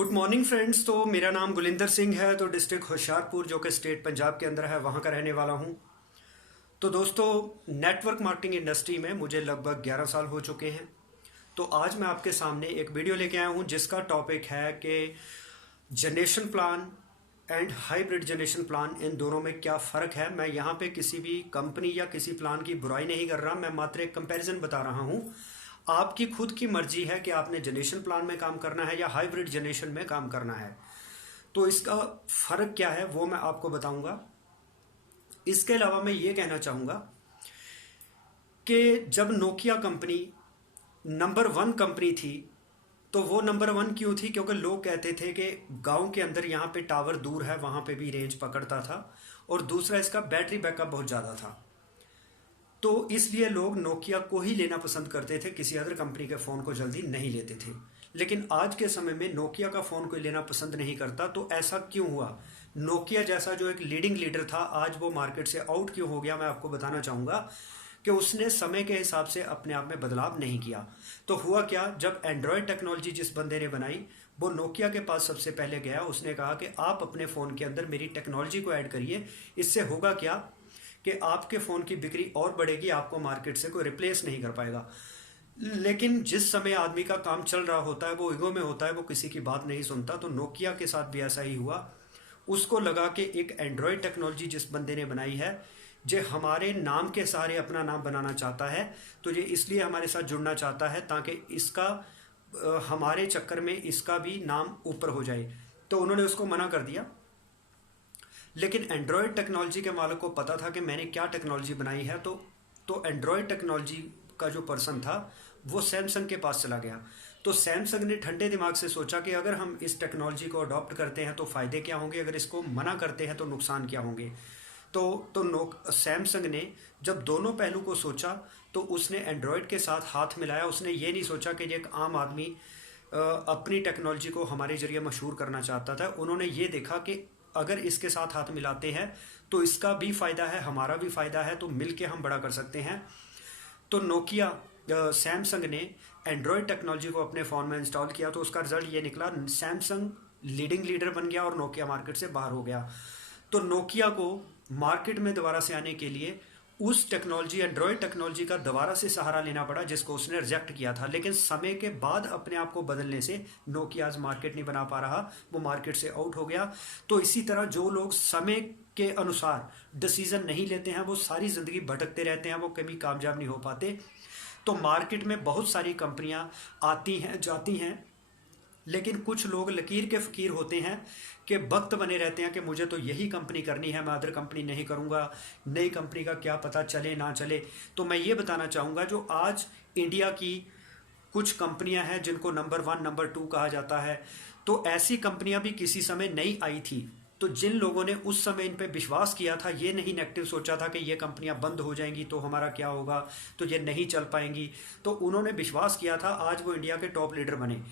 Good morning friends. तो मेरा नाम गुलिंदर सिंह है। तो डिस्ट्रिक्ट होशियारपुर जो कि स्टेट पंजाब के अंदर है वहाँ का रहने वाला हूँ। तो दोस्तों, नेटवर्क मार्केटिंग इंडस्ट्री में मुझे लगभग 11 साल हो चुके हैं। तो आज मैं आपके सामने एक वीडियो लेके आया हूँ जिसका टॉपिक है कि generation plan and hybrid generation plan, इन दोनों में क्या फ़र्क है। मैं यहाँ पे किसी भी कंपनी या किसी प्लान की बुराई नहीं कर रहा, मैं मात्र एक कंपैरिजन बता रहा हूँ। आपकी खुद की मर्जी है कि आपने जनरेशन प्लान में काम करना है या हाइब्रिड जनरेशन में काम करना है। तो इसका फ़र्क क्या है वो मैं आपको बताऊंगा। इसके अलावा मैं ये कहना चाहूँगा कि जब नोकिया कंपनी नंबर 1 कंपनी थी, तो वो नंबर 1 क्यों थी? क्योंकि लोग कहते थे कि गांव के अंदर यहाँ पे टावर दूर है, वहाँ पे भी रेंज पकड़ता था, और दूसरा इसका बैटरी बैकअप बहुत ज़्यादा था। तो इसलिए लोग नोकिया को ही लेना पसंद करते थे, किसी अदर कंपनी के फ़ोन को जल्दी नहीं लेते थे। लेकिन आज के समय में नोकिया का फ़ोन कोई लेना पसंद नहीं करता। तो ऐसा क्यों हुआ? नोकिया जैसा जो एक लीडिंग लीडर था, आज वो मार्केट से आउट क्यों हो गया? मैं आपको बताना चाहूँगा कि उसने समय के हिसाब से अपने आप में बदलाव नहीं किया। तो हुआ क्या, जब एंड्रॉयड टेक्नोलॉजी जिस बंदे ने बनाई वो नोकिया के पास सबसे पहले गया। उसने कहा कि आप अपने फ़ोन के अंदर मेरी टेक्नोलॉजी को ऐड करिए। इससे होगा क्या कि आपके फ़ोन की बिक्री और बढ़ेगी, आपको मार्केट से कोई रिप्लेस नहीं कर पाएगा। लेकिन जिस समय आदमी का काम चल रहा होता है वो ईगो में होता है, वो किसी की बात नहीं सुनता। तो नोकिया के साथ भी ऐसा ही हुआ। उसको लगा कि एक एंड्रॉयड टेक्नोलॉजी जिस बंदे ने बनाई है, जो हमारे नाम के सहारे अपना नाम बनाना चाहता है, तो ये इसलिए हमारे साथ जुड़ना चाहता है ताकि इसका हमारे चक्कर में इसका भी नाम ऊपर हो जाए। तो उन्होंने उसको मना कर दिया। लेकिन एंड्रॉयड टेक्नोलॉजी के मालिक को पता था कि मैंने क्या टेक्नोलॉजी बनाई है। तो एंड्रॉयड टेक्नोलॉजी का जो पर्सन था वो सैमसंग के पास चला गया। तो सैमसंग ने ठंडे दिमाग से सोचा कि अगर हम इस टेक्नोलॉजी को अडॉप्ट करते हैं तो फ़ायदे क्या होंगे, अगर इसको मना करते हैं तो नुकसान क्या होंगे। सैमसंग ने जब दोनों पहलू को सोचा तो उसने एंड्रॉयड के साथ हाथ मिलाया। उसने ये नहीं सोचा कि एक आम आदमी अपनी टेक्नोलॉजी को हमारे जरिए मशहूर करना चाहता था। उन्होंने ये देखा कि अगर इसके साथ हाथ मिलाते हैं तो इसका भी फ़ायदा है, हमारा भी फ़ायदा है, तो मिलके हम बड़ा कर सकते हैं। तो नोकिया सैमसंग ने एंड्रॉयड टेक्नोलॉजी को अपने फ़ोन में इंस्टॉल किया। तो उसका रिजल्ट ये निकला, सैमसंग लीडिंग लीडर बन गया और नोकिया मार्केट से बाहर हो गया। तो नोकिया को मार्केट में दोबारा से आने के लिए उस टेक्नोलॉजी एंड्रॉयड टेक्नोलॉजी का दोबारा से सहारा लेना पड़ा जिसको उसने रिजेक्ट किया था। लेकिन समय के बाद अपने आप को बदलने से नोकिया आज मार्केट नहीं बना पा रहा, वो मार्केट से आउट हो गया। तो इसी तरह जो लोग समय के अनुसार डिसीजन नहीं लेते हैं वो सारी ज़िंदगी भटकते रहते हैं, वो कभी कामयाब नहीं हो पाते। तो मार्केट में बहुत सारी कंपनियां आती हैं जाती हैं, लेकिन कुछ लोग लकीर के फ़कीर होते हैं कि वक्त बने रहते हैं कि मुझे तो यही कंपनी करनी है, मैं अदर कंपनी नहीं करूँगा, नई कंपनी का क्या पता चले ना चले। तो मैं ये बताना चाहूँगा, जो आज इंडिया की कुछ कंपनियां हैं जिनको नंबर 1 नंबर 2 कहा जाता है, तो ऐसी कंपनियां भी किसी समय नई आई थी। तो जिन लोगों ने उस समय इन पे विश्वास किया था, ये नहीं नेगेटिव सोचा था कि ये कंपनियां बंद हो जाएंगी तो हमारा क्या होगा, तो ये नहीं चल पाएंगी, तो उन्होंने विश्वास किया था, आज वो इंडिया के टॉप लीडर बने।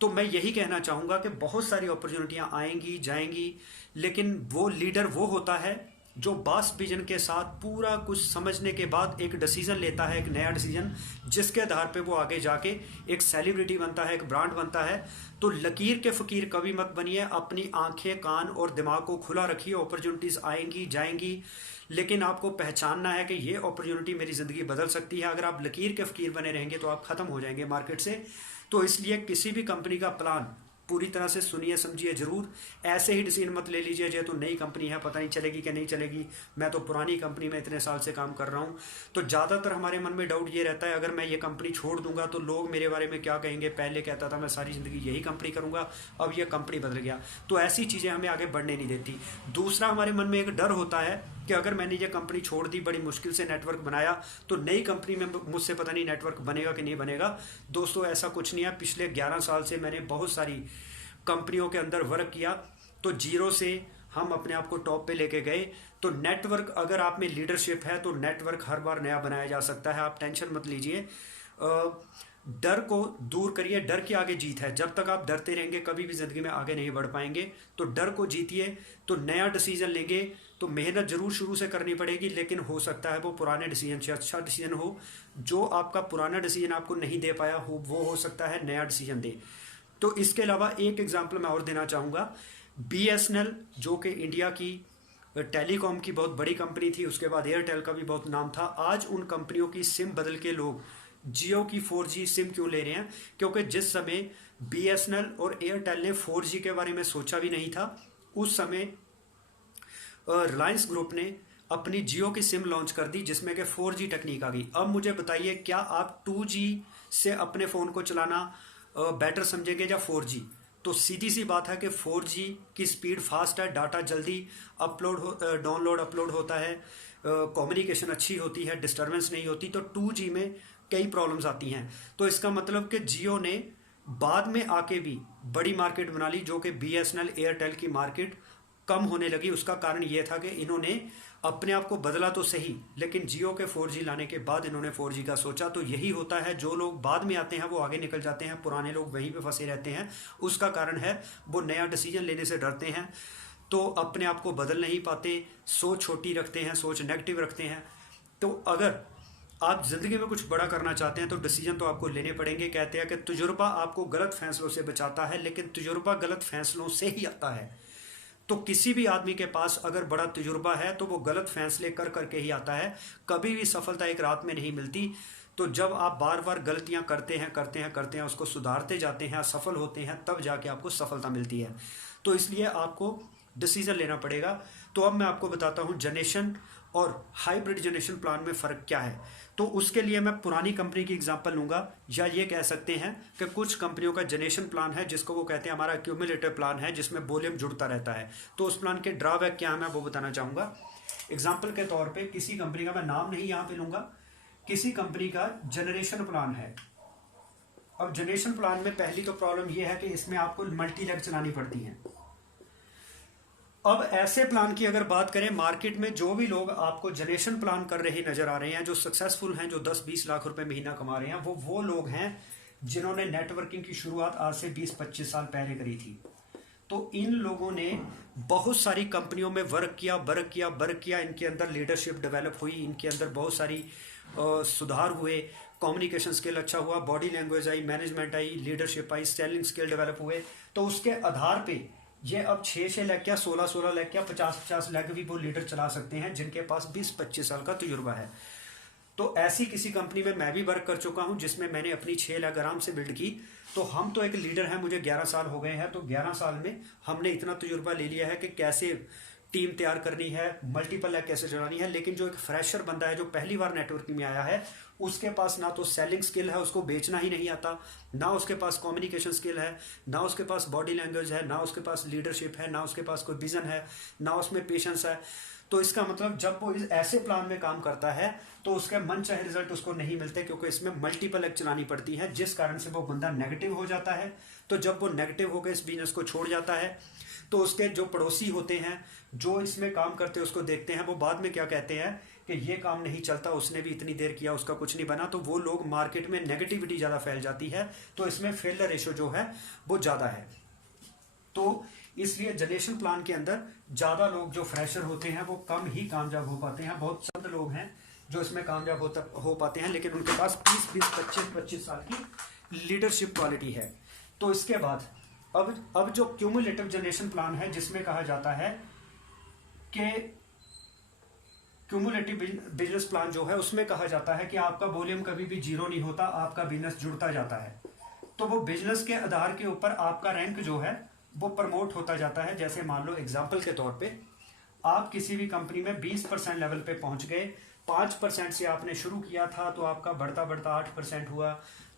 तो मैं यही कहना चाहूँगा कि बहुत सारी अपॉर्चुनिटियाँ आएंगी जाएंगी, लेकिन वो लीडर वो होता है जो वास्ट विजन के साथ पूरा कुछ समझने के बाद एक डिसीजन लेता है, एक नया डिसीजन, जिसके आधार पे वो आगे जाके एक सेलिब्रिटी बनता है, एक ब्रांड बनता है। तो लकीर के फ़कीर कभी मत बनिए, अपनी आंखें कान और दिमाग को खुला रखिए। अपॉर्चुनिटीज़ आएंगी जाएंगी, लेकिन आपको पहचानना है कि ये अपॉर्चुनिटी मेरी ज़िंदगी बदल सकती है। अगर आप लकीर के फ़कीर बने रहेंगे तो आप ख़त्म हो जाएंगे मार्केट से। तो इसलिए किसी भी कंपनी का प्लान पूरी तरह से सुनिए समझिए ज़रूर। ऐसे ही डिसीजन मत ले लीजिए जेहेतु नई कंपनी है, पता नहीं चलेगी कि नहीं चलेगी, मैं तो पुरानी कंपनी में इतने साल से काम कर रहा हूँ। तो ज़्यादातर हमारे मन में डाउट ये रहता है, अगर मैं ये कंपनी छोड़ दूंगा तो लोग मेरे बारे में क्या कहेंगे। पहले कहता था मैं सारी ज़िंदगी यही कंपनी करूँगा, अब ये कंपनी बदल गया। तो ऐसी चीज़ें हमें आगे बढ़ने नहीं देती। दूसरा, हमारे मन में एक डर होता है कि अगर मैंने ये कंपनी छोड़ दी, बड़ी मुश्किल से नेटवर्क बनाया, तो नई कंपनी में मुझसे पता नहीं नेटवर्क बनेगा कि नहीं बनेगा। दोस्तों, ऐसा कुछ नहीं है। पिछले 11 साल से मैंने बहुत सारी कंपनियों के अंदर वर्क किया, तो जीरो से हम अपने आप को टॉप पे लेके गए। तो नेटवर्क, अगर आप में लीडरशिप है तो नेटवर्क हर बार नया बनाया जा सकता है। आप टेंशन मत लीजिए, डर को दूर करिए। डर के आगे जीत है। जब तक आप डरते रहेंगे कभी भी ज़िंदगी में आगे नहीं बढ़ पाएंगे। तो डर को जीतिए। तो नया डिसीजन लेंगे तो मेहनत ज़रूर शुरू से करनी पड़ेगी, लेकिन हो सकता है वो पुराने डिसीजन से अच्छा डिसीजन हो। जो आपका पुराना डिसीजन आपको नहीं दे पाया हो, वो हो सकता है नया डिसीजन दे। तो इसके अलावा एक एग्जांपल मैं और देना चाहूँगा, बीएसएनएल जो कि इंडिया की टेलीकॉम की बहुत बड़ी कंपनी थी, उसके बाद एयरटेल का भी बहुत नाम था। आज उन कंपनियों की सिम बदल के लोग जियो की 4G सिम क्यों ले रहे हैं? क्योंकि जिस समय बीएसएनएल और एयरटेल ने 4G के बारे में सोचा भी नहीं था, उस समय रिलायंस ग्रुप ने अपनी जियो की सिम लॉन्च कर दी जिसमें कि 4G टेक्निक आ गई। अब मुझे बताइए, क्या आप 2G से अपने फ़ोन को चलाना बेटर समझेंगे या 4G? तो सीधी सी बात है कि 4G की स्पीड फास्ट है, डाटा जल्दी डाउनलोड अपलोड होता है, कम्युनिकेशन अच्छी होती है, डिस्टरबेंस नहीं होती। तो 2G में कई प्रॉब्लम्स आती हैं। तो इसका मतलब कि जियो ने बाद में आके भी बड़ी मार्केट बना ली, जो कि बीएसएनएल एयरटेल की मार्केट कम होने लगी। उसका कारण यह था कि इन्होंने अपने आप को बदला तो सही, लेकिन जियो के 4G लाने के बाद इन्होंने 4G का सोचा। तो यही होता है, जो लोग बाद में आते हैं वो आगे निकल जाते हैं, पुराने लोग वहीं पे फंसे रहते हैं। उसका कारण है वो नया डिसीजन लेने से डरते हैं, तो अपने आप को बदल नहीं पाते, सोच छोटी रखते हैं, सोच नेगेटिव रखते हैं। तो अगर आप ज़िंदगी में कुछ बड़ा करना चाहते हैं तो डिसीजन तो आपको लेने पड़ेंगे। कहते हैं कि तजुर्बा आपको गलत फैसलों से बचाता है, लेकिन तजुर्बा गलत फैसलों से ही आता है। तो किसी भी आदमी के पास अगर बड़ा तजुर्बा है तो वो गलत फैसले कर करके ही आता है। कभी भी सफलता एक रात में नहीं मिलती। तो जब आप बार बार गलतियां करते हैं, उसको सुधारते जाते हैं, सफल होते हैं, तब जाके आपको सफलता मिलती है। तो इसलिए आपको डिसीजन लेना पड़ेगा। तो अब मैं आपको बताता हूँ जनरेशन और हाइब्रिड जनरेशन प्लान में फ़र्क क्या है। तो उसके लिए मैं पुरानी कंपनी की एग्जांपल लूँगा, या ये कह सकते हैं कि कुछ कंपनियों का जनरेशन प्लान है जिसको वो कहते हैं हमारा क्यूमुलेटिव प्लान है, जिसमें वॉल्यूम जुड़ता रहता है। तो उस प्लान के ड्रॉबैक क्या है मैं वो बताना चाहूँगा। एग्जाम्पल के तौर पर किसी कंपनी का, मैं नाम नहीं यहाँ पे लूँगा, किसी कंपनी का जनरेशन प्लान है। अब जनरेशन प्लान में पहली तो प्रॉब्लम यह है कि इसमें आपको मल्टी लेग चलानी पड़ती है। अब ऐसे प्लान की अगर बात करें, मार्केट में जो भी लोग आपको जनरेशन प्लान कर रहे नजर आ रहे हैं, जो सक्सेसफुल हैं, जो 10-20 लाख रुपए महीना कमा रहे हैं, वो लोग हैं जिन्होंने नेटवर्किंग की शुरुआत आज से 20-25 साल पहले करी थी। तो इन लोगों ने बहुत सारी कंपनियों में वर्क किया, इनके अंदर लीडरशिप डेवलप हुई, इनके अंदर बहुत सारी सुधार हुए, कम्युनिकेशन स्किल अच्छा हुआ, body language I, management I, leadership I, selling skill develop हुए। तो उसके आधार पे ये अब 6-6 लाख क्या 16-16 लाख क्या 50-50 लाख भी वो लीडर चला सकते हैं जिनके पास 20-25 साल का तजुर्बा है। तो ऐसी किसी कंपनी में मैं भी वर्क कर चुका हूं जिसमें मैंने अपनी 6 लाख आराम से बिल्ड की। तो हम तो एक लीडर हैं, मुझे 11 साल हो गए हैं। तो 11 साल में हमने इतना तजुर्बा ले लिया है कि कैसे टीम तैयार करनी है, मल्टीपल लाख कैसे चलानी है। लेकिन जो एक फ्रेशर बंदा है जो पहली बार नेटवर्किंग में आया है, उसके पास ना तो सेलिंग स्किल है, उसको बेचना ही नहीं आता, ना उसके पास कम्युनिकेशन स्किल है, ना उसके पास बॉडी लैंग्वेज है, ना उसके पास लीडरशिप है, ना उसके पास कोई विजन है, ना उसमें पेशेंस है। तो इसका मतलब जब वो इस ऐसे प्लान में काम करता है तो उसके मन चाहे रिजल्ट उसको नहीं मिलते, क्योंकि इसमें मल्टीपल लेग चलानी पड़ती है, जिस कारण से वो बंदा नेगेटिव हो जाता है। तो जब वो नेगेटिव होकर इस बिजनेस को छोड़ जाता है तो उसके जो पड़ोसी होते हैं, जो इसमें काम करते हैं, उसको देखते हैं, वो बाद में क्या कहते हैं कि ये काम नहीं चलता, उसने भी इतनी देर किया, उसका कुछ नहीं बना। तो वो लोग मार्केट में नेगेटिविटी ज़्यादा फैल जाती है, तो इसमें फेलियर रेशो जो है वो ज़्यादा है। तो इसलिए जनरेशन प्लान के अंदर ज़्यादा लोग जो फ्रेशर होते हैं वो कम ही कामयाब हो पाते हैं। बहुत चंद लोग हैं जो इसमें कामयाब हो पाते हैं, लेकिन उनके पास 20-25 साल की लीडरशिप क्वालिटी है। तो इसके बाद अब जो क्यूमुलेटिव जनरेशन प्लान है, जिसमें कहा जाता है कि क्यूमुलेटिव बिजनेस प्लान जो है उसमें कहा जाता है कि आपका वॉल्यूम कभी भी जीरो नहीं होता, आपका बिजनेस जुड़ता जाता है। तो वो बिजनेस के आधार के ऊपर आपका रैंक जो है वो प्रमोट होता जाता है। जैसे मान लो एग्जांपल के तौर पे आप किसी भी कंपनी में 20% लेवल पे पहुंच गए, 5% से आपने शुरू किया था, तो आपका बढ़ता बढ़ता 8% हुआ,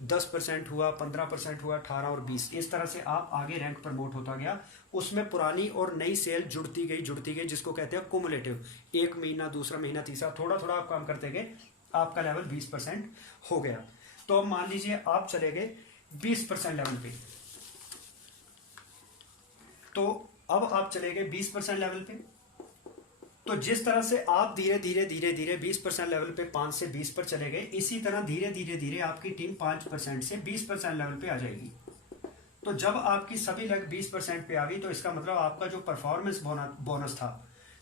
10% हुआ, 15% हुआ, 18 और 20, इस तरह से आप आगे रैंक प्रमोट होता गया। उसमें पुरानी और नई सेल जुड़ती गई, जिसको कहते हैं कुमुलेटिव। एक महीना, दूसरा महीना, तीसरा, थोड़ा थोड़ा आप काम करते गए, आपका लेवल 20% हो गया। तो अब मान लीजिए आप चले गए 20% लेवल पे, तो अब आप चले गए 20% लेवल पे। तो जिस तरह से आप धीरे धीरे 20% लेवल पे 5 से 20 पर चले गए, इसी तरह धीरे धीरे आपकी टीम 5% से 20% लेवल पे आ जाएगी। तो जब आपकी सभी लग 20% पे आ गई, तो इसका मतलब आपका जो परफॉर्मेंस बोनस था,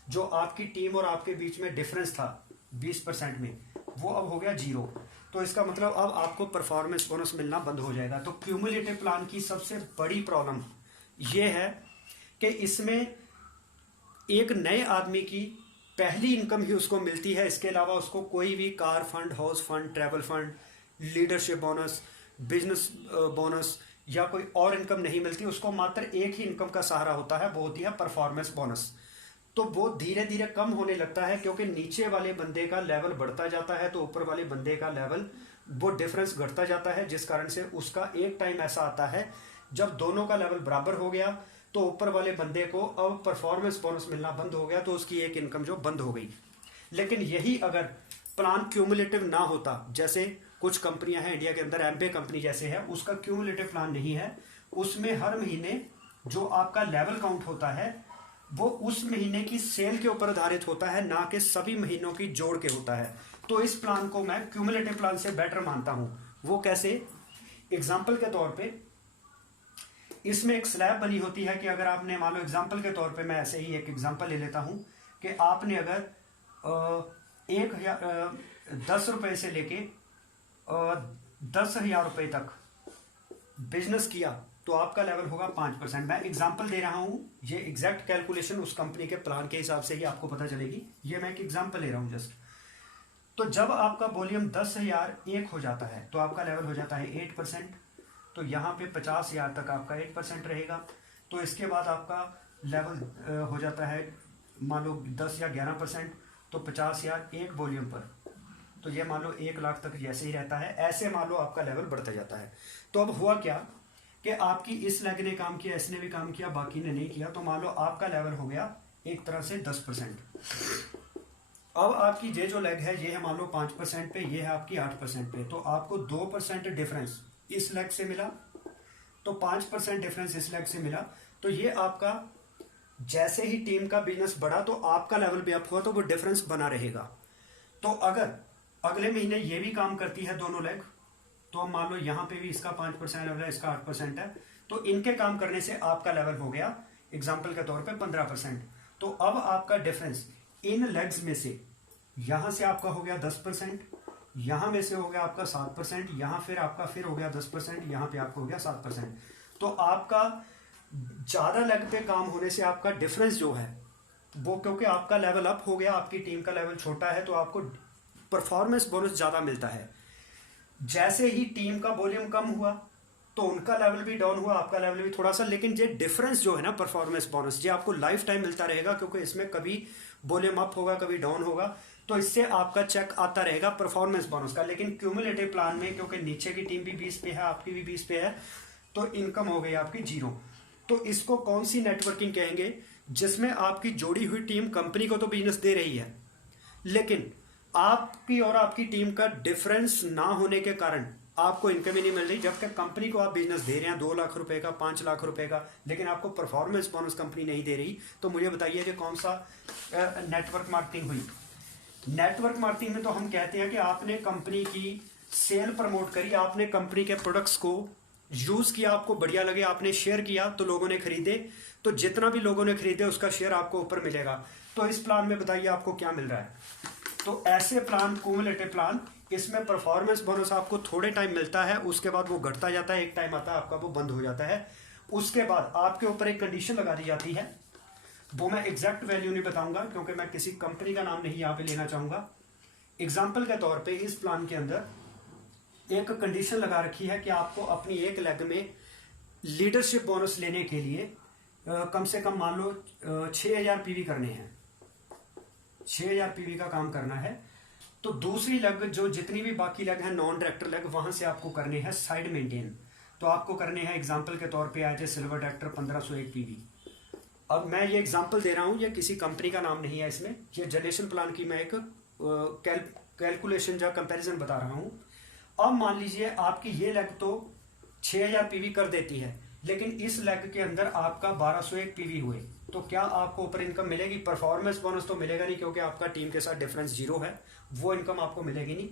जो आपकी टीम और आपके बीच में डिफरेंस था 20% में, वो अब हो गया 0। तो तो इसका मतलब अब आपको परफॉर्मेंस बोनस मिलना बंद हो जाएगा। तो क्यूमुलेटिव प्लान की सबसे बड़ी प्रॉब्लम ये है कि इसमें एक नए आदमी की पहली इनकम ही उसको मिलती है, इसके अलावा उसको कोई भी car fund, house fund, travel fund, leadership bonus, business bonus या कोई और इनकम नहीं मिलती। उसको मात्र एक ही इनकम का सहारा होता है, वो होती है परफॉर्मेंस बोनस। तो वो धीरे धीरे कम होने लगता है क्योंकि नीचे वाले बंदे का लेवल बढ़ता जाता है तो ऊपर वाले बंदे का लेवल, वो डिफरेंस घटता जाता है, जिस कारण से उसका एक टाइम ऐसा आता है जब दोनों का लेवल बराबर हो गया तो ऊपर वाले बंदे को अब परफॉर्मेंस बोनस मिलना बंद हो गया, तो उसकी एक इनकम जो बंद हो गई। लेकिन यही अगर प्लान क्यूमुलेटिव ना होता, जैसे कुछ कंपनियां हैं इंडिया के अंदर, एमबे कंपनी जैसे है, उसका क्यूमुलेटिव प्लान नहीं है, उसमें हर महीने जो आपका लेवल काउंट होता है वो उस महीने की सेल के ऊपर आधारित होता है, ना कि सभी महीनों की जोड़ के होता है। तो इस प्लान को मैं क्यूमुलेटिव प्लान से बेटर मानता हूं। वो कैसे? एग्जाम्पल के तौर पे इसमें एक स्लैब बनी होती है कि अगर आपने, मान लो एग्जाम्पल के तौर पे मैं ऐसे ही एक एग्जाम्पल ले लेता हूं कि आपने अगर 10 रुपए से लेके 10,000 रुपए तक बिजनेस किया तो आपका लेवल होगा 5%। मैं एग्जाम्पल दे रहा हूं, ये एग्जैक्ट कैलकुलेशन उस कंपनी के प्लान के हिसाब से ही आपको पता चलेगी। ये मैं एक एग्जाम्पल ले रहा हूं जस्ट। तो जब आपका वॉल्यूम 10,001 हो जाता है तो आपका लेवल हो जाता है 8%। तो यहाँ पे 50,000 तक आपका 8% रहेगा। तो इसके बाद आपका लेवल हो जाता है मान लो 10 या 11%। तो 50,000 एक वॉल्यूम पर, तो ये मान लो 1 लाख तक जैसे ही रहता है, ऐसे मान लो आपका लेवल बढ़ता जाता है। तो अब हुआ क्या कि आपकी इस लेग ने काम किया, इसने भी काम किया, बाकी ने नहीं किया, तो मान लो आपका लेवल हो गया एक तरह से 10%। अब आपकी ये जो लेग है ये है मान लो 5% पे, ये है आपकी 8% पे, तो आपको 2% डिफरेंस इस लेग से मिला, तो 5% डिफरेंस इस लेग से मिला। तो ये आपका जैसे ही टीम का बिजनेस बढ़ा तो आपका लेवल भी अप हुआ, तो वो डिफरेंस बना रहेगा। तो अगर अगले महीने ये भी काम करती है दोनों लेग, तो अब मान लो यहाँ पे भी इसका 5% लेवल है, इसका 8% है, तो इनके काम करने से आपका लेवल हो गया एग्जाम्पल के तौर पे 15%। तो अब आपका डिफरेंस इन लेग्स में से, यहां से आपका हो गया 10%, यहां में से हो गया आपका 7%, यहां फिर आपका फिर हो गया 10%, यहां पे आपको हो गया 7%। तो आपका ज्यादा लेग पे काम होने से आपका डिफरेंस जो है वो, क्योंकि आपका लेवल अप हो गया, आपकी टीम का लेवल छोटा है, तो आपको परफॉर्मेंस बोनस ज्यादा मिलता है। जैसे ही टीम का वॉल्यूम कम हुआ तो उनका लेवल भी डाउन हुआ, आपका लेवल भी थोड़ा सा, लेकिन ये डिफरेंस जो है ना परफॉर्मेंस बोनस, ये आपको लाइफ टाइम मिलता रहेगा, क्योंकि इसमें कभी वॉल्यूम अप होगा कभी डाउन होगा, तो इससे आपका चेक आता रहेगा परफॉर्मेंस बोनस का। लेकिन क्यूमुलेटिव प्लान में क्योंकि नीचे की टीम भी 20 पे है, आपकी भी 20 पे है, तो इनकम हो गई आपकी 0। तो इसको कौन सी नेटवर्किंग कहेंगे? जिसमें आपकी जोड़ी हुई टीम कंपनी को तो बिजनेस दे रही है, लेकिन आपकी और आपकी टीम का डिफरेंस ना होने के कारण आपको इनकम ही नहीं मिल रही। जबकि कंपनी को आप बिजनेस दे रहे हैं 2 लाख रुपए का, 5 लाख रुपए का, लेकिन आपको परफॉर्मेंस बोनस कंपनी नहीं दे रही। तो मुझे बताइए कि कौन सा नेटवर्क मार्केटिंग हुई? नेटवर्क मार्केटिंग में तो हम कहते हैं कि आपने कंपनी की सेल प्रमोट करी, आपने कंपनी के प्रोडक्ट्स को यूज किया, आपको बढ़िया लगे, आपने शेयर किया तो लोगों ने खरीदे, तो जितना भी लोगों ने खरीदे उसका शेयर आपको ऊपर मिलेगा। तो इस प्लान में बताइए आपको क्या मिल रहा है? तो ऐसे प्लान, क्यूमुलेटिव प्लान, इसमें परफॉर्मेंस बोनस आपको थोड़े टाइम मिलता है, उसके बाद वो घटता जाता है, एक टाइम आता है आपका वो बंद हो जाता है। उसके बाद आपके ऊपर एक कंडीशन लगा दी जाती है, वो मैं एग्जैक्ट वैल्यू नहीं बताऊंगा क्योंकि मैं किसी कंपनी का नाम नहीं यहाँ पे लेना चाहूंगा। एग्जाम्पल के तौर पे इस प्लान के अंदर एक कंडीशन लगा रखी है कि आपको अपनी एक लेग में लीडरशिप बोनस लेने के लिए कम से कम मान लो 6,000 पीवी करने हैं, 6,000 पीवी का काम करना है। तो दूसरी लेग जो जितनी भी बाकी लेग है नॉन डायरेक्टर लेग, वहां से आपको करने हैं साइड मेंटेन। तो आपको करने हैं एग्जाम्पल के तौर पे आज सिल्वर डायरेक्टर 1501 पीवी। अब मैं ये एग्जाम्पल दे रहा हूं, ये किसी कंपनी का नाम नहीं है, इसमें ये जनरेशन प्लान की मैं एक कैलकुलेशन या कंपैरिजन बता रहा हूं। अब मान लीजिए आपकी ये लेग तो 6,000 पीवी कर देती है, लेकिन इस लेग के अंदर आपका 1201 पीवी हुए, तो क्या आपको ऊपर इनकम मिलेगी? परफॉर्मेंस बोनस तो मिलेगा नहीं क्योंकि आपका टीम के साथ डिफरेंस 0 है, वो इनकम आपको मिलेगी नहीं।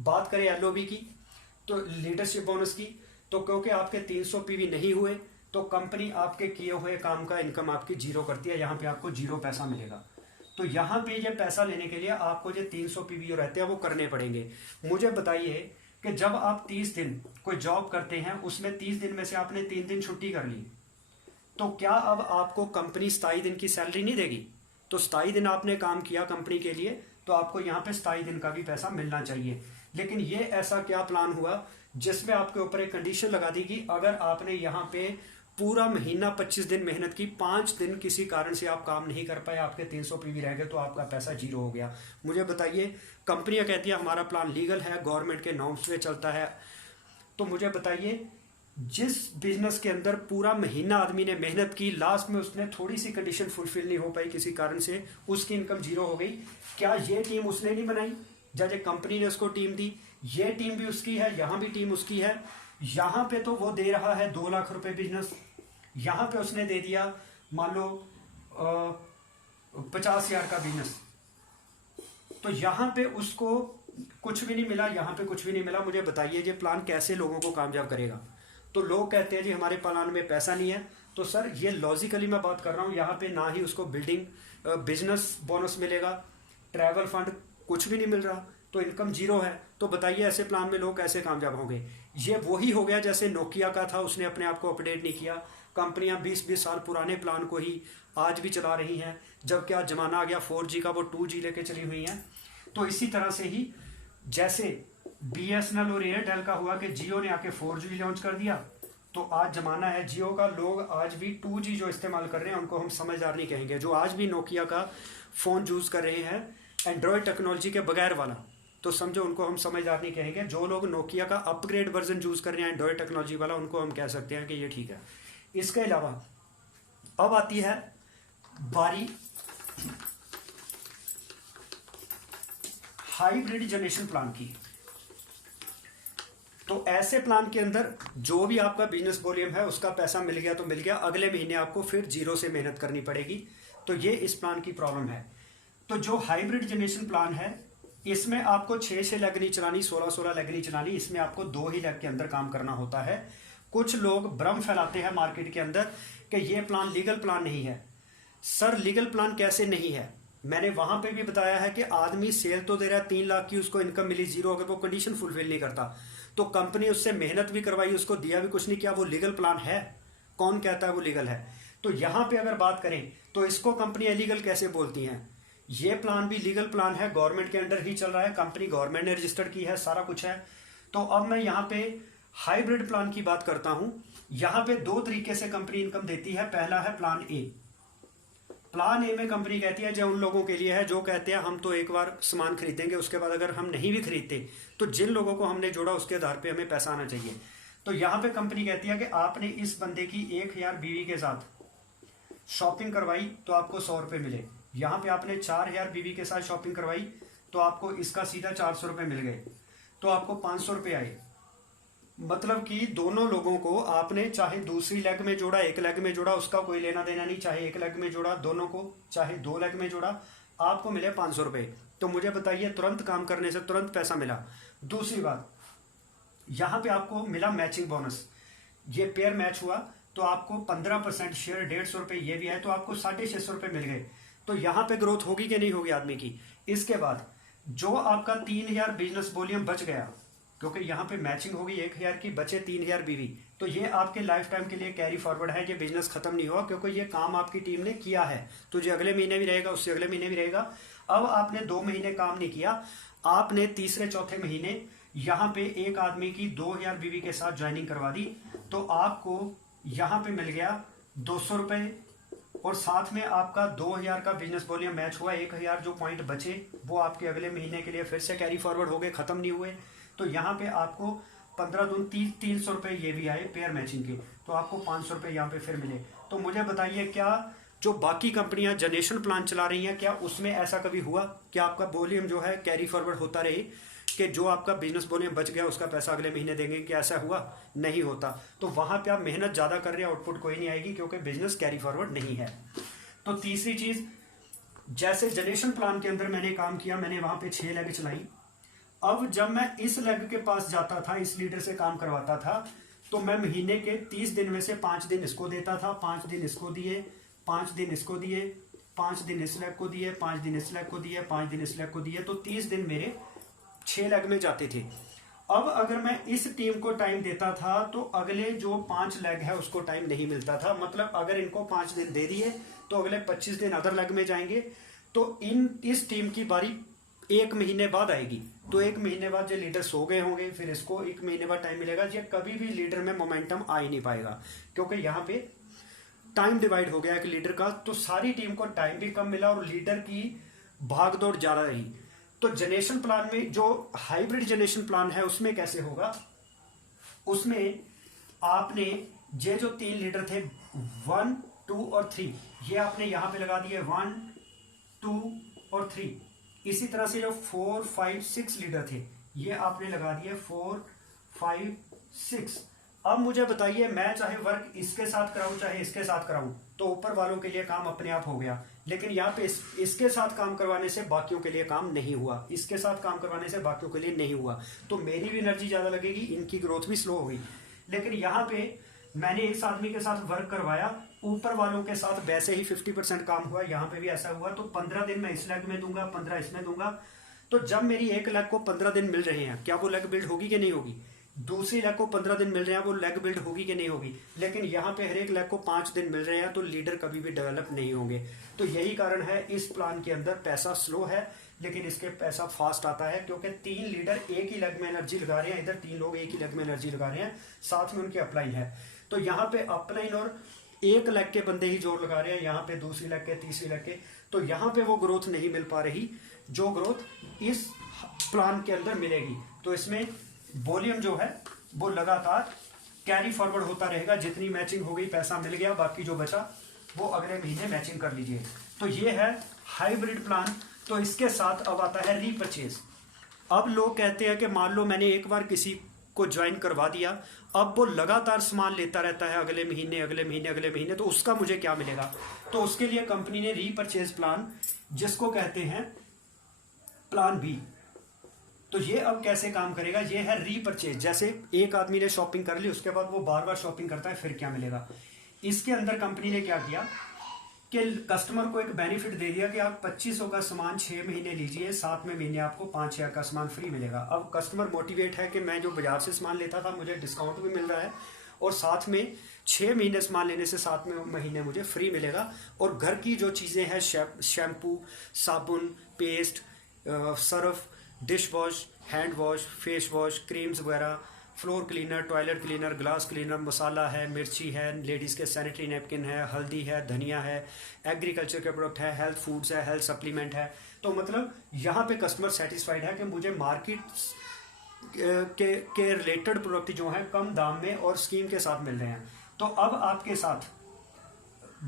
बात करें एलओबी की, तो लीडरशिप बोनस की, तो क्योंकि आपके 300 पीवी नहीं हुए तो कंपनी आपके किए हुए काम का इनकम आपकी 0 करती है, यहाँ पे आपको 0 पैसा मिलेगा। तो यहाँ पे ये पैसा लेने के लिए आपको जो 300 पीवी रहते हैं वो करने पड़ेंगे। मुझे बताइए कि जब आप 30 दिन कोई जॉब करते हैं, उसमें 30 दिन में से आपने 3 दिन छुट्टी कर ली, तो क्या अब आपको कंपनी 27 दिन की सैलरी नहीं देगी? तो 27 दिन आपने काम किया कंपनी के लिए, तो आपको यहाँ पे 27 दिन का भी पैसा मिलना चाहिए। लेकिन ये ऐसा क्या प्लान हुआ जिसमें आपके ऊपर एक कंडीशन लगा दी कि अगर आपने यहाँ पे पूरा महीना 25 दिन मेहनत की, 5 दिन किसी कारण से आप काम नहीं कर पाए, आपके 300 पीवी रह गए, तो आपका पैसा जीरो हो गया। मुझे बताइए, कंपनियां कहती है हमारा प्लान लीगल है, गवर्नमेंट के नॉर्म्स पे चलता है, तो मुझे बताइए जिस बिजनेस के अंदर पूरा महीना आदमी ने मेहनत की, लास्ट में उसने थोड़ी सी कंडीशन फुलफिल नहीं हो पाई किसी कारण से, उसकी इनकम जीरो हो गई, क्या ये टीम उसने नहीं बनाई? जब एक कंपनी ने उसको टीम दी, ये टीम भी उसकी है, यहाँ भी टीम उसकी है। यहाँ पे तो वो दे रहा है 2 लाख रुपए बिजनेस, यहाँ पे उसने दे दिया मान लो 50,000 का बिजनेस, तो यहाँ पे उसको कुछ भी नहीं मिला, यहाँ पे कुछ भी नहीं मिला। मुझे बताइए ये प्लान कैसे लोगों को कामयाब करेगा? तो लोग कहते हैं जी हमारे प्लान में पैसा नहीं है, तो सर ये लॉजिकली मैं बात कर रहा हूँ, यहाँ पे ना ही उसको बिल्डिंग बिजनेस बोनस मिलेगा, ट्रैवल फंड कुछ भी नहीं मिल रहा, तो इनकम जीरो है। तो बताइए ऐसे प्लान में लोग कैसे कामयाब होंगे? ये वही हो गया जैसे नोकिया का था, उसने अपने आप को अपडेट नहीं किया। कंपनियां 20-20 साल पुराने प्लान को ही आज भी चला रही हैं, जबकि आज जमाना आ गया 4G का, वो 2G लेके चली हुई हैं। तो इसी तरह से ही जैसे BSNL और एयरटेल का हुआ कि जियो ने आके 4G लॉन्च कर दिया, तो आज जमाना है जियो का। लोग आज भी 2G जो इस्तेमाल कर रहे हैं उनको हम समझदार नहीं कहेंगे। जो आज भी नोकिया का फ़ोन यूज़ कर रहे हैं एंड्रॉयड टेक्नोलॉजी के बगैर वाला, तो समझो उनको हम समझदार नहीं कहेंगे। जो लोग नोकिया का अपग्रेड वर्जन यूज़ कर रहे हैं एंड्रॉयड टेक्नोलॉजी वाला, उनको हम कह सकते हैं कि ये ठीक है। इसके अलावा अब आती है बारी हाइब्रिड जनरेशन प्लान की। तो ऐसे प्लान के अंदर जो भी आपका बिजनेस वॉल्यूम है उसका पैसा मिल गया तो मिल गया, अगले महीने आपको फिर जीरो से मेहनत करनी पड़ेगी। तो ये इस प्लान की प्रॉब्लम है। तो जो हाइब्रिड जनरेशन प्लान है, इसमें आपको 6-6 लेग नहीं चलानी, 16-16 लेग नहीं चलानी, इसमें आपको 2 ही लेग के अंदर काम करना होता है। कुछ लोग भ्रम फैलाते हैं मार्केट के अंदर कि ये प्लान लीगल प्लान नहीं है। सर लीगल प्लान कैसे नहीं है? मैंने वहां पे भी बताया है कि आदमी सेल तो दे रहा है 3 लाख की, उसको इनकम मिली जीरो, अगर वो कंडीशन फुलफिल नहीं करता तो कंपनी उससे मेहनत भी करवाई, उसको दिया भी कुछ नहीं किया, वो लीगल प्लान है? कौन कहता है वो लीगल है? तो यहां पे अगर बात करें तो इसको कंपनी इलीगल कैसे बोलती हैं? ये प्लान भी लीगल प्लान है, गवर्नमेंट के अंडर ही चल रहा है, कंपनी गवर्नमेंट ने रजिस्टर्ड की है, सारा कुछ है। तो अब मैं यहाँ पे हाइब्रिड प्लान की बात करता हूं। यहां पे 2 तरीके से कंपनी इनकम देती है। पहला है प्लान ए। प्लान ए में कंपनी कहती है जो उन लोगों के लिए है जो कहते हैं हम तो एक बार सामान खरीदेंगे, उसके बाद अगर हम नहीं भी खरीदते तो जिन लोगों को हमने जोड़ा उसके आधार पे हमें पैसा आना चाहिए। तो यहाँ पे कंपनी कहती है कि आपने इस बंदे की 1000 बीवी के साथ शॉपिंग करवाई तो आपको 100 रुपये मिले। यहाँ पे आपने 4000 बीवी के साथ शॉपिंग करवाई तो आपको इसका सीधा 400 रुपये मिल गए, तो आपको 500 रुपये आए। मतलब कि दोनों लोगों को आपने चाहे दूसरी लेग में जोड़ा, एक लेग में जोड़ा, उसका कोई लेना देना नहीं, चाहे एक लेग में जोड़ा दोनों को, चाहे 2 लेग में जोड़ा, आपको मिले 500 रुपये। तो मुझे बताइए तुरंत काम करने से तुरंत पैसा मिला। दूसरी बात, यहाँ पे आपको मिला मैचिंग बोनस। ये पेयर मैच हुआ तो आपको 15% शेयर 150 रुपये ये भी है, तो आपको 650 रुपये मिल गए। तो यहाँ पे ग्रोथ होगी कि नहीं होगी आदमी की? इसके बाद जो आपका 3000 बिजनेस वॉल्यूम बच गया, क्योंकि यहाँ पे मैचिंग होगी 1000 की, बचे 3000 बीवी, तो ये आपके लाइफ टाइम के लिए कैरी फॉरवर्ड है। ये बिजनेस खत्म नहीं हुआ क्योंकि ये काम आपकी टीम ने किया है, तो ये अगले महीने भी रहेगा, उससे अगले महीने भी रहेगा। अब आपने 2 महीने काम नहीं किया, आपने तीसरे चौथे महीने यहाँ पे एक आदमी की 2000 बीवी के साथ ज्वाइनिंग करवा दी, तो आपको यहाँ पे मिल गया 200 रुपये, और साथ में आपका 2000 का बिजनेस वॉल्यूम मैच हुआ, 1000 जो पॉइंट बचे वो आपके अगले महीने के लिए फिर से कैरी फॉरवर्ड हो गए, खत्म नहीं हुए। तो यहाँ पे आपको 15 दून 300 रुपये ये भी आए पेयर मैचिंग के, तो आपको 500 रुपये यहाँ पे फिर मिले। तो मुझे बताइए क्या जो बाकी कंपनियां जनरेशन प्लान चला रही हैं, क्या उसमें ऐसा कभी हुआ कि आपका वॉल्यूम जो है कैरी फॉरवर्ड होता रहे, कि जो आपका बिजनेस वॉल्यूम बच गया उसका पैसा अगले महीने देंगे? क्या ऐसा हुआ? नहीं होता। तो वहां पे आप मेहनत ज़्यादा कर रहे हैं, आउटपुट कोई नहीं आएगी क्योंकि बिजनेस कैरी फॉरवर्ड नहीं है। तो तीसरी चीज़, जैसे जनरेशन प्लान के अंदर मैंने काम किया, मैंने वहां पे 6 लेग चलाई। अब जब मैं इस लेग के पास जाता था, इस लीडर से काम करवाता था, तो मैं महीने के 30 दिन में से 5 दिन इसको देता था, 5 दिन इसको दिए, 5 दिन इसको दिए, 5 दिन इस लेग को दिए, 5 दिन इस लेग को दिए, 5 दिन इस लेग को दिए, तो 30 दिन मेरे 6 लेग में जाते थे। अब अगर मैं इस टीम को टाइम देता था तो अगले जो 5 लेग है उसको टाइम नहीं मिलता था। मतलब अगर इनको 5 दिन दे दिए तो अगले 25 दिन अदर लेग में जाएंगे, तो इस टीम की बारी 1 महीने बाद आएगी। तो 1 महीने बाद जो लीडर सो गए होंगे, फिर इसको 1 महीने बाद टाइम मिलेगा। ये कभी भी लीडर में मोमेंटम आ ही नहीं पाएगा, क्योंकि यहाँ पे टाइम डिवाइड हो गया एक लीडर का। तो सारी टीम को टाइम भी कम मिला और लीडर की भागदौड़ ज्यादा रही। तो जनरेशन प्लान में, जो हाइब्रिड जनरेशन प्लान है, उसमें कैसे होगा, उसमें आपने ये जो 3 लीडर थे 1, 2 और 3, ये आपने यहां पे लगा दिए 1, 2 और 3। इसी तरह से जो 4, 5, 6 लीडर थे ये आपने लगा दिए 4, 5, 6। अब मुझे बताइए, मैं चाहे वर्क इसके साथ कराऊं चाहे इसके साथ कराऊं, तो ऊपर वालों के लिए काम अपने आप हो गया। लेकिन यहाँ पे इसके साथ काम करवाने से बाकियों के लिए काम नहीं हुआ, इसके साथ काम करवाने से बाकियों के लिए नहीं हुआ। तो मेरी भी एनर्जी ज्यादा लगेगी, इनकी ग्रोथ भी स्लो होगी। लेकिन यहाँ पे मैंने इस आदमी के साथ वर्क करवाया, ऊपर वालों के साथ वैसे ही 50% काम हुआ, यहाँ पे भी ऐसा हुआ। तो 15 दिन मैं इस लेग में दूंगा, 15 इसमें दूंगा। तो जब मेरी एक लेग को 15 दिन मिल रहे हैं, क्या वो लेग बिल्ड होगी कि नहीं होगी? दूसरी लेग को 15 दिन मिल रहे हैं, वो लेग बिल्ड होगी कि नहीं होगी? लेकिन यहाँ पे हर एक लेग को 5 दिन मिल रहे हैं, तो लीडर कभी भी डेवलप नहीं होंगे। तो यही कारण है इस प्लान के अंदर पैसा स्लो है, लेकिन इसके पैसा फास्ट आता है, क्योंकि 3 लीडर एक ही लेग में एनर्जी लगा रहे हैं, इधर 3 लोग एक ही लेग में एनर्जी लगा रहे हैं, साथ में उनकी अपलाइन है। तो यहाँ पे अपलाइन और एक लेग के बंदे ही जोर लगा रहे हैं, यहाँ पे दूसरी लेग के, तीसरी लेग के। तो यहाँ पे वो ग्रोथ नहीं मिल पा रही जो ग्रोथ इस प्लान के अंदर मिलेगी। तो इसमें वॉल्यूम जो है वो लगातार कैरी फॉरवर्ड होता रहेगा। जितनी मैचिंग हो गई पैसा मिल गया, बाकी जो बचा वो अगले महीने मैचिंग कर लीजिए। तो ये है हाइब्रिड प्लान। तो इसके साथ अब आता है रीपरचेज। अब लोग कहते हैं कि मान लो मैंने एक बार किसी को ज्वाइन करवा दिया, अब वो लगातार सामान लेता रहता है अगले महीने अगले महीने अगले महीने, तो उसका मुझे क्या मिलेगा? तो उसके लिए कंपनी ने रीपरचेज प्लान, जिसको कहते हैं प्लान बी। तो ये अब कैसे काम करेगा? ये है रीपरचेज। जैसे एक आदमी ने शॉपिंग कर ली, उसके बाद वो बार बार शॉपिंग करता है, फिर क्या मिलेगा? इसके अंदर कंपनी ने क्या किया कि कस्टमर को एक बेनिफिट दे दिया कि आप 2500 का सामान 6 महीने लीजिए, 7वें महीने आपको 5000 का सामान फ्री मिलेगा। अब कस्टमर मोटिवेट है कि मैं जो बाजार से सामान लेता था मुझे डिस्काउंट भी मिल रहा है, और साथ में 6 महीने सामान लेने से 7वें महीने मुझे फ्री मिलेगा। और घर की जो चीज़ें हैं, शैम्पू, साबुन, paste, Surf, dish wash, hand wash, face wash, creams वगैरह, floor cleaner, toilet cleaner, glass cleaner, masala है, मिर्ची है, लेडीज़ के सैनिटरी नैपकिन है, हल्दी है, धनिया है, एग्रीकल्चर के प्रोडक्ट है, हेल्थ फूड्स है, हेल्थ सप्लीमेंट है। तो मतलब यहाँ पे कस्टमर सेटिस्फाइड है कि मुझे मार्केट के रिलेटेड प्रोडक्ट जो हैं कम दाम में और स्कीम के साथ मिल रहे हैं। तो अब आपके साथ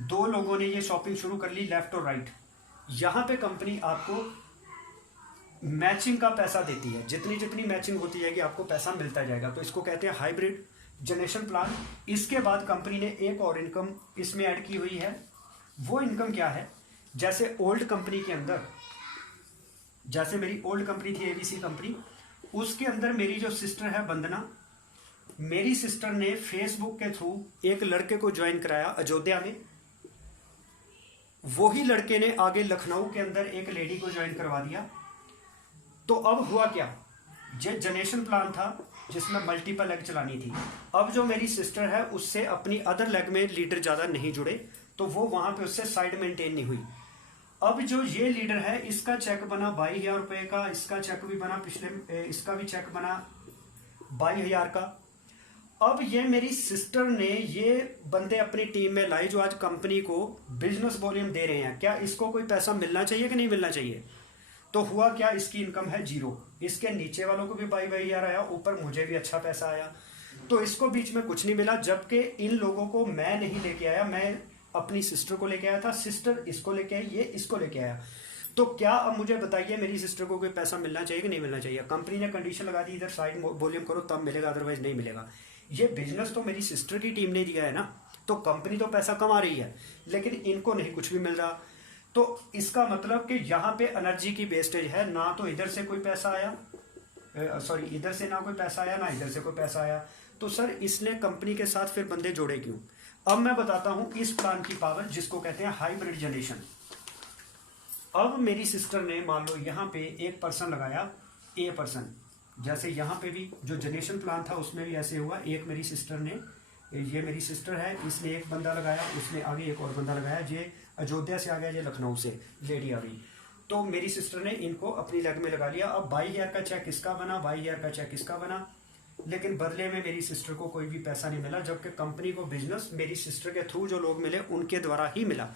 2 लोगों ने ये शॉपिंग शुरू कर ली, लेफ्ट और राइट। यहाँ पे कंपनी आपको मैचिंग का पैसा देती है, जितनी जितनी मैचिंग होती है कि आपको पैसा मिलता जाएगा। तो इसको कहते हैं हाइब्रिड जनरेशन प्लान। इसके बाद कंपनी ने एक और इनकम इसमें ऐड की हुई है। वो इनकम क्या है? जैसे ओल्ड कंपनी के अंदर, जैसे मेरी ओल्ड कंपनी थी एबीसी कंपनी, उसके अंदर मेरी जो सिस्टर है वंदना, मेरी सिस्टर ने फेसबुक के थ्रू एक लड़के को ज्वाइन कराया अयोध्या में। वही लड़के ने आगे लखनऊ के अंदर एक लेडी को ज्वाइन करवा दिया। तो अब हुआ क्या? जो जनरेशन प्लान था जिसमें मल्टीपल लेग चलानी थी, अब जो मेरी सिस्टर है उससे अपनी अदर लेग में लीडर ज्यादा नहीं जुड़े, तो वो वहां पे उससे साइड मेंटेन नहीं हुई। अब जो ये लीडर है, इसका चेक बना 22,000 रुपए का, इसका चेक भी बना इसका भी चेक बना 22,000 का। अब ये मेरी सिस्टर ने ये बंदे अपनी टीम में लाए जो आज कंपनी को बिजनेस वॉल्यूम दे रहे हैं। क्या इसको कोई पैसा मिलना चाहिए कि नहीं मिलना चाहिए? तो हुआ क्या? इसकी इनकम है 0। इसके नीचे वालों को भी 22,000 आया, ऊपर मुझे भी अच्छा पैसा आया। तो इसको बीच में कुछ नहीं मिला, जबकि इन लोगों को मैं नहीं लेके आया, मैं अपनी सिस्टर को लेके आया था, सिस्टर इसको लेके आई, ये इसको लेके आया। तो क्या अब मुझे बताइए, मेरी सिस्टर को कोई पैसा मिलना चाहिए कि नहीं मिलना चाहिए? कंपनी ने कंडीशन लगा दी, इधर साइड वॉल्यूम करो तब मिलेगा, अदरवाइज नहीं मिलेगा। ये बिजनेस तो मेरी सिस्टर की टीम ने दिया है ना, तो कंपनी तो पैसा कमा रही है, लेकिन इनको नहीं कुछ भी मिल रहा। तो इसका मतलब कि यहाँ पे एनर्जी की वेस्टेज है, ना तो इधर से कोई पैसा आया, इधर से ना कोई पैसा आया, ना इधर से कोई पैसा आया। तो सर इसने कंपनी के साथ फिर बंदे जोड़े क्यों? अब मैं बताता हूं इस प्लान की पावर, जिसको कहते हैं हाइब्रिड जनरेशन। अब मेरी सिस्टर ने मान लो यहाँ पे एक पर्सन लगाया, ए पर्सन, जैसे यहाँ पे भी जो जनरेशन प्लान था उसमें भी ऐसे हुआ। एक मेरी सिस्टर ने, ये मेरी सिस्टर है, इसने एक बंदा लगाया, उसने आगे एक और बंदा लगाया, ये अयोध्या से आ गया, ये लखनऊ से लेडी आ गई। तो मेरी सिस्टर ने इनको अपनी लेग में लगा लिया। अब 22,000 का चेक इसका बना, 22,000 का चेक इसका बना, लेकिन बदले में मेरी सिस्टर को कोई भी पैसा नहीं मिला, जबकि कंपनी को बिजनेस मेरी सिस्टर के थ्रू जो लोग मिले उनके द्वारा ही मिला।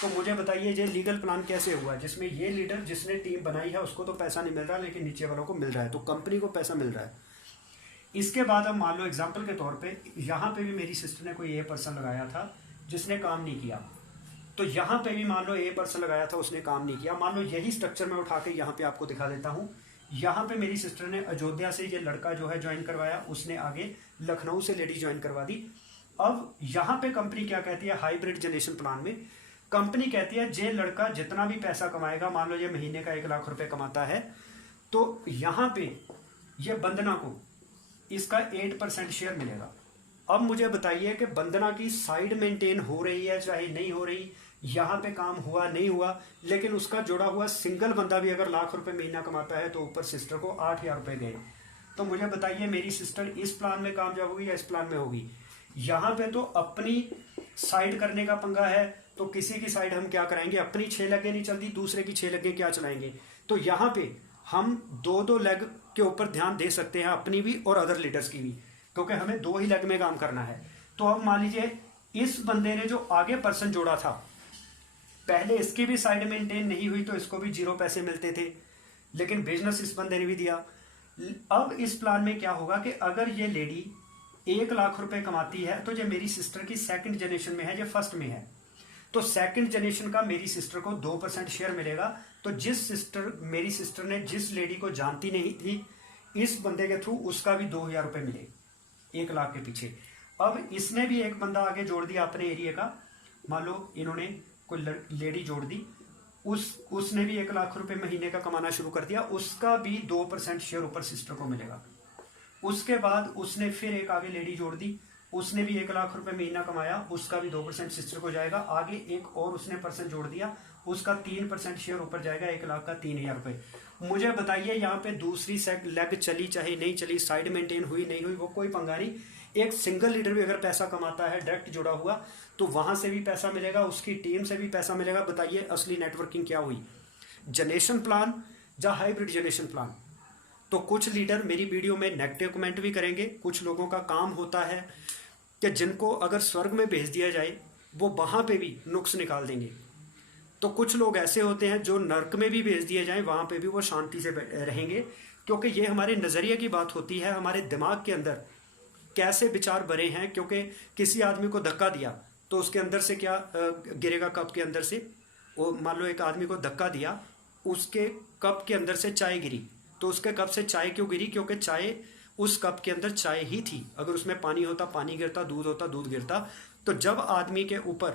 तो मुझे बताइए ये लीगल प्लान कैसे हुआ, जिसमें ये लीडर जिसने टीम बनाई है उसको तो पैसा नहीं मिल रहा, लेकिन नीचे वालों को मिल रहा है, तो कंपनी को पैसा मिल रहा है। इसके बाद अब मान लो एग्जाम्पल के तौर पे यहाँ पे भी मेरी सिस्टर ने कोई ए पर्सन लगाया था जिसने काम नहीं किया, तो यहाँ पे भी मान लो ए पर्सन लगाया था, उसने काम नहीं किया। मान लो यही स्ट्रक्चर मैं उठा के यहाँ पे आपको दिखा देता हूँ। यहाँ पे मेरी सिस्टर ने अयोध्या से ये लड़का जो है ज्वाइन करवाया, उसने आगे लखनऊ से लेडी ज्वाइन करवा दी। अब यहाँ पे कंपनी क्या कहती है, हाइब्रिड जनरेशन प्लान में कंपनी कहती है जे लड़का जितना भी पैसा कमाएगा, मान लो ये महीने का 1 लाख रुपए कमाता है, तो यहाँ पे ये बंदना को इसका 8% शेयर मिलेगा। अब मुझे बताइए कि बंदना की साइड मेंटेन हो रही है चाहे नहीं हो रही, यहाँ पे काम हुआ नहीं हुआ, लेकिन उसका जुड़ा हुआ सिंगल बंदा भी अगर लाख रुपए महीना कमाता है तो ऊपर सिस्टर को 8,000 रुपए गए। तो मुझे बताइए मेरी सिस्टर इस प्लान में कामयाब होगी या इस प्लान में होगी? यहाँ पे तो अपनी साइड करने का पंगा है, तो किसी की साइड हम क्या कराएंगे, अपनी 6 लेगें नहीं चलती, दूसरे की 6 लेगें क्या चलाएंगे? तो यहाँ पे हम 2-2 लेग के ऊपर ध्यान दे सकते हैं, अपनी भी और अदर लीडर्स की भी, क्योंकि हमें 2 ही लेग में काम करना है। तो अब मान लीजिए इस बंदे ने जो आगे पर्सन जोड़ा था, पहले इसकी भी साइड मेंटेन नहीं हुई तो इसको भी 0 पैसे मिलते थे, लेकिन बिजनेस इस बंदे ने भी दिया। अब इस प्लान में क्या होगा कि अगर ये लेडी 1 लाख रुपए कमाती है तो ये मेरी सिस्टर की सेकंड जनरेशन में है, ये फर्स्ट में है, तो सेकंड जनरेशन का मेरी सिस्टर को 2% शेयर मिलेगा। तो मेरी सिस्टर ने जिस लेडी को जानती नहीं थी, इस बंदे के थ्रू उसका भी 2,000 रुपए मिले 1 लाख के पीछे। अब इसने भी एक बंदा आगे जोड़ दिया अपने एरिया का, मान लो इन्होंने कोई लेडी जोड़ दी, उसने भी 1 लाख रुपए महीने का कमाना शुरू कर दिया, उसका भी 2% शेयर ऊपर सिस्टर को मिलेगा। उसके बाद उसने फिर एक आगे लेडी जोड़ दी, उसने भी 1 लाख रुपए महीना कमाया, उसका भी 2% सिस्टर को जाएगा। आगे एक और उसने पर्सन जोड़ दिया, उसका 3% शेयर ऊपर जाएगा, 1 लाख का 3,000 रुपए। मुझे बताइए यहाँ पे दूसरी लेग चली चाहे नहीं चली, साइड मेंटेन हुई नहीं हुई, वो कोई पंगा नहीं। एक सिंगल लीडर भी अगर पैसा कमाता है डायरेक्ट जुड़ा हुआ, तो वहां से भी पैसा मिलेगा, उसकी टीम से भी पैसा मिलेगा। बताइए असली नेटवर्किंग क्या हुई, जनरेशन प्लान या हाइब्रिड जनरेशन प्लान? तो कुछ लीडर मेरी वीडियो में नेगेटिव कमेंट भी करेंगे, कुछ लोगों का काम होता है कि जिनको अगर स्वर्ग में भेज दिया जाए वो वहां पे भी नुक्स निकाल देंगे, तो कुछ लोग ऐसे होते हैं जो नर्क में भी भेज दिए जाए वहां पे भी वो शांति से रहेंगे, क्योंकि ये हमारे नज़रिए की बात होती है, हमारे दिमाग के अंदर कैसे विचार भरे हैं। क्योंकि किसी आदमी को धक्का दिया तो उसके अंदर से क्या गिरेगा, कप के अंदर से, वो मान लो एक आदमी को धक्का दिया, उसके कप के अंदर से चाय गिरी, तो उसके कप से चाय क्यों गिरी? क्योंकि चाय, उस कप के अंदर चाय ही थी, अगर उसमें पानी होता पानी गिरता, दूध होता दूध गिरता। तो जब आदमी के ऊपर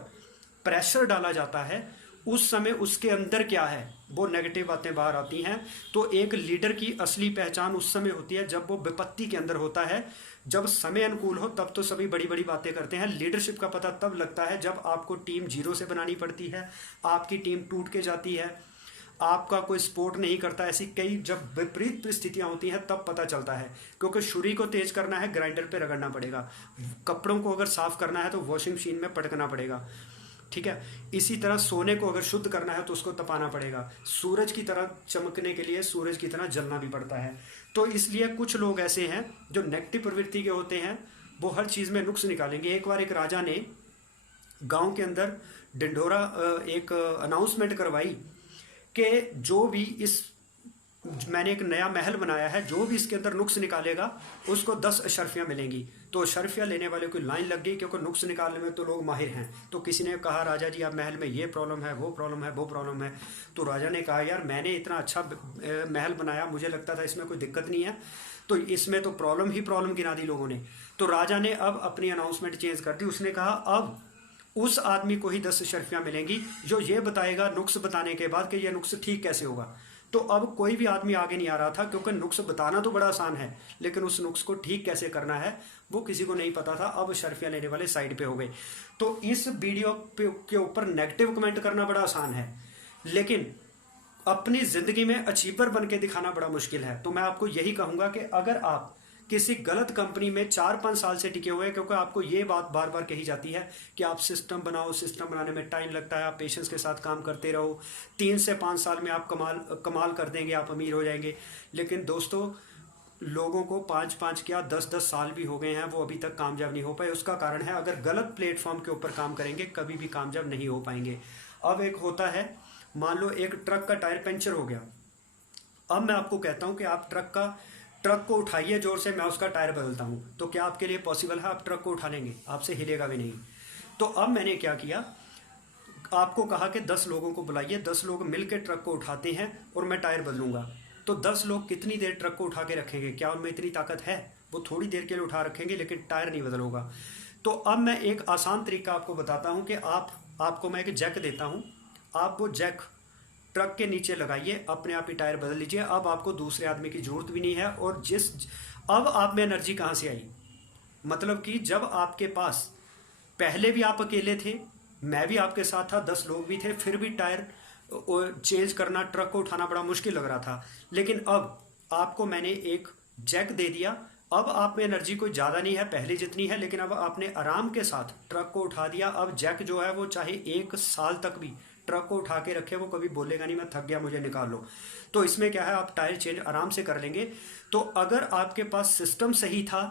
प्रेशर डाला जाता है उस समय उसके अंदर क्या है, वो नेगेटिव बातें बाहर आती हैं। तो एक लीडर की असली पहचान उस समय होती है जब वो विपत्ति के अंदर होता है, जब समय अनुकूल हो तब तो सभी बड़ी बड़ी बातें करते हैं। लीडरशिप का पता तब लगता है जब आपको टीम 0 से बनानी पड़ती है, आपकी टीम टूट के जाती है, आपका कोई सपोर्ट नहीं करता, ऐसी कई जब विपरीत परिस्थितियां होती हैं तब पता चलता है। क्योंकि छुरी को तेज करना है ग्राइंडर पे रगड़ना पड़ेगा, कपड़ों को अगर साफ करना है तो वॉशिंग मशीन में पटकना पड़ेगा, ठीक है। इसी तरह सोने को अगर शुद्ध करना है तो उसको तपाना पड़ेगा, सूरज की तरह चमकने के लिए सूरज की तरह जलना भी पड़ता है। तो इसलिए कुछ लोग ऐसे हैं जो नेगेटिव प्रवृत्ति के होते हैं, वो हर चीज़ में नुक्स निकालेंगे। एक बार एक राजा ने गांव के अंदर ढिंढोरा एक अनाउंसमेंट करवाई कि जो भी मैंने एक नया महल बनाया है, जो भी इसके अंदर नुक्स निकालेगा उसको 10 अशर्फियाँ मिलेंगी। तो अशर्फियाँ लेने वाले को लाइन लग गई, क्योंकि नुक्स निकालने में तो लोग माहिर हैं। तो किसी ने कहा राजा जी आप महल में ये प्रॉब्लम है, वो प्रॉब्लम है, वो प्रॉब्लम है। तो राजा ने कहा यार मैंने इतना अच्छा महल बनाया, मुझे लगता था इसमें कोई दिक्कत नहीं है, तो इसमें तो प्रॉब्लम ही प्रॉब्लम गिना दी लोगों ने। तो राजा ने अब अपनी अनाउंसमेंट चेंज कर दी, उसने कहा अब उस आदमी को ही 10 अशर्फियाँ मिलेंगी जो ये बताएगा नुक्स बताने के बाद कि यह नुक्स ठीक कैसे होगा। तो अब कोई भी आदमी आगे नहीं आ रहा था, क्योंकि नुक्स बताना तो बड़ा आसान है, लेकिन उस नुक्स को ठीक कैसे करना है वो किसी को नहीं पता था। अब शर्फियाँ लेने वाले साइड पे हो गए। तो इस वीडियो के ऊपर नेगेटिव कमेंट करना बड़ा आसान है, लेकिन अपनी ज़िंदगी में अचीवर बन के दिखाना बड़ा मुश्किल है। तो मैं आपको यही कहूँगा कि अगर आप किसी गलत कंपनी में 4-5 साल से टिके हुए हैं, क्योंकि आपको ये बात बार बार कही जाती है कि आप सिस्टम बनाओ, सिस्टम बनाने में टाइम लगता है, आप पेशेंस के साथ काम करते रहो, 3 से 5 साल में आप कमाल कमाल कर देंगे, आप अमीर हो जाएंगे। लेकिन दोस्तों, लोगों को 5-5 क्या 10-10 साल भी हो गए हैं, वो अभी तक कामयाब नहीं हो पाए। उसका कारण है, अगर गलत प्लेटफॉर्म के ऊपर काम करेंगे कभी भी कामयाब नहीं हो पाएंगे। अब एक होता है, मान लो एक ट्रक का टायर पंचर हो गया। अब मैं आपको कहता हूं कि आप ट्रक को उठाइए जोर से, मैं उसका टायर बदलता हूं। तो क्या आपके लिए पॉसिबल है? आप ट्रक को उठा लेंगे? आपसे हिलेगा भी नहीं। तो अब मैंने क्या किया, आपको कहा कि 10 लोगों को बुलाइए, 10 लोग मिलकर ट्रक को उठाते हैं और मैं टायर बदलूंगा। तो 10 लोग कितनी देर ट्रक को उठा के रखेंगे? क्या उनमें इतनी ताकत है? वो थोड़ी देर के लिए उठा रखेंगे, लेकिन टायर नहीं बदल होगा। तो अब मैं एक आसान तरीका आपको बताता हूं कि आपको मैं एक जैक देता हूं, आप वो जैक ट्रक के नीचे लगाइए, अपने आप ही टायर बदल लीजिए। अब आपको दूसरे आदमी की जरूरत भी नहीं है। और अब आप में एनर्जी कहाँ से आई? मतलब कि जब आपके पास पहले भी आप अकेले थे, मैं भी आपके साथ था, 10 लोग भी थे, फिर भी टायर चेंज करना, ट्रक को उठाना बड़ा मुश्किल लग रहा था। लेकिन अब आपको मैंने एक जैक दे दिया। अब आप में एनर्जी कोई ज़्यादा नहीं है, पहले जितनी है, लेकिन अब आपने आराम के साथ ट्रक को उठा दिया। अब जैक जो है वो चाहे 1 साल तक भी ट्रक को उठा के रखे, वो कभी बोलेगा नहीं मैं थक गया, मुझे निकाल लो। तो इसमें क्या है, आप टायर चेंज आराम से कर लेंगे। तो अगर आपके पास सिस्टम सही था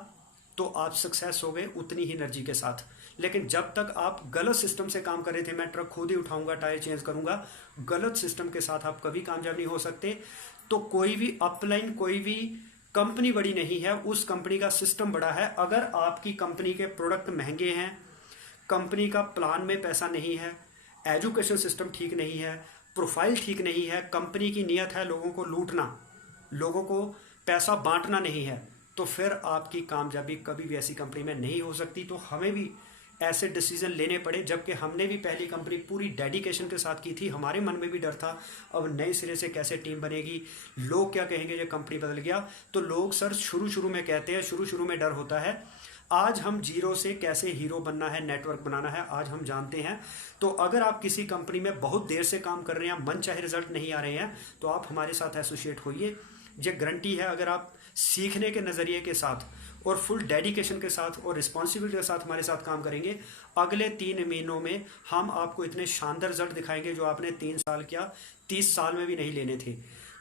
तो आप सक्सेस हो गए उतनी ही एनर्जी के साथ। लेकिन जब तक आप गलत सिस्टम से काम कर रहे थे, मैं ट्रक खुद ही उठाऊंगा, टायर चेंज करूंगा, गलत सिस्टम के साथ आप कभी कामयाब नहीं हो सकते। तो कोई भी अपलाइन, कोई भी कंपनी बड़ी नहीं है, उस कंपनी का सिस्टम बड़ा है। अगर आपकी कंपनी के प्रोडक्ट महंगे हैं, कंपनी का प्लान में पैसा नहीं है, एजुकेशन सिस्टम ठीक नहीं है, प्रोफाइल ठीक नहीं है, कंपनी की नीयत है लोगों को लूटना, लोगों को पैसा बांटना नहीं है, तो फिर आपकी कामयाबी कभी भी ऐसी कंपनी में नहीं हो सकती। तो हमें भी ऐसे डिसीजन लेने पड़े, जबकि हमने भी पहली कंपनी पूरी डेडिकेशन के साथ की थी, हमारे मन में भी डर था अब नए सिरे से कैसे टीम बनेगी, लोग क्या कहेंगे जब कंपनी बदल गया। तो लोग सर शुरू में कहते हैं, शुरू में डर होता है। आज हम जीरो से कैसे हीरो बनना है, नेटवर्क बनाना है, आज हम जानते हैं। तो अगर आप किसी कंपनी में बहुत देर से काम कर रहे हैं, मन चाहे रिजल्ट नहीं आ रहे हैं, तो आप हमारे साथ एसोसिएट होइए। ये गारंटी है, अगर आप सीखने के नज़रिए के साथ और फुल डेडिकेशन के साथ और रिस्पॉन्सिबिलिटी के साथ हमारे साथ काम करेंगे, अगले 3 महीनों में हम आपको इतने शानदार रिजल्ट दिखाएंगे जो आपने 3 साल क्या 30 साल में भी नहीं लेने थे।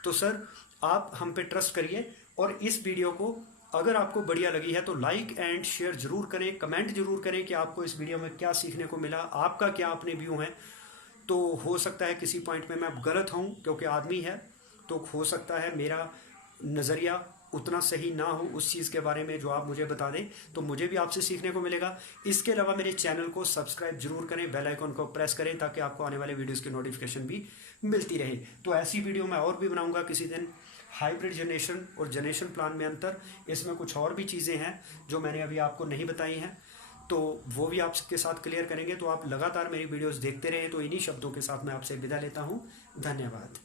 तो सर, आप हम पे ट्रस्ट करिए। और इस वीडियो को अगर आपको बढ़िया लगी है तो लाइक एंड शेयर जरूर करें, कमेंट जरूर करें कि आपको इस वीडियो में क्या सीखने को मिला, आपका क्या अपने व्यू है। तो हो सकता है किसी पॉइंट में मैं गलत हूँ, क्योंकि आदमी है, तो हो सकता है मेरा नज़रिया उतना सही ना हो उस चीज़ के बारे में जो आप मुझे बता दें, तो मुझे भी आपसे सीखने को मिलेगा। इसके अलावा मेरे चैनल को सब्सक्राइब जरूर करें, बेल आइकन को प्रेस करें, ताकि आपको आने वाले वीडियोस की नोटिफिकेशन भी मिलती रहे। तो ऐसी वीडियो मैं और भी बनाऊंगा किसी दिन। हाइब्रिड जनरेशन और जनरेशन प्लान में अंतर, इसमें कुछ और भी चीज़ें हैं जो मैंने अभी आपको नहीं बताई हैं, तो वो भी आपके साथ क्लियर करेंगे। तो आप लगातार मेरी वीडियोस देखते रहें। तो इन्हीं शब्दों के साथ मैं आपसे विदा लेता हूँ। धन्यवाद।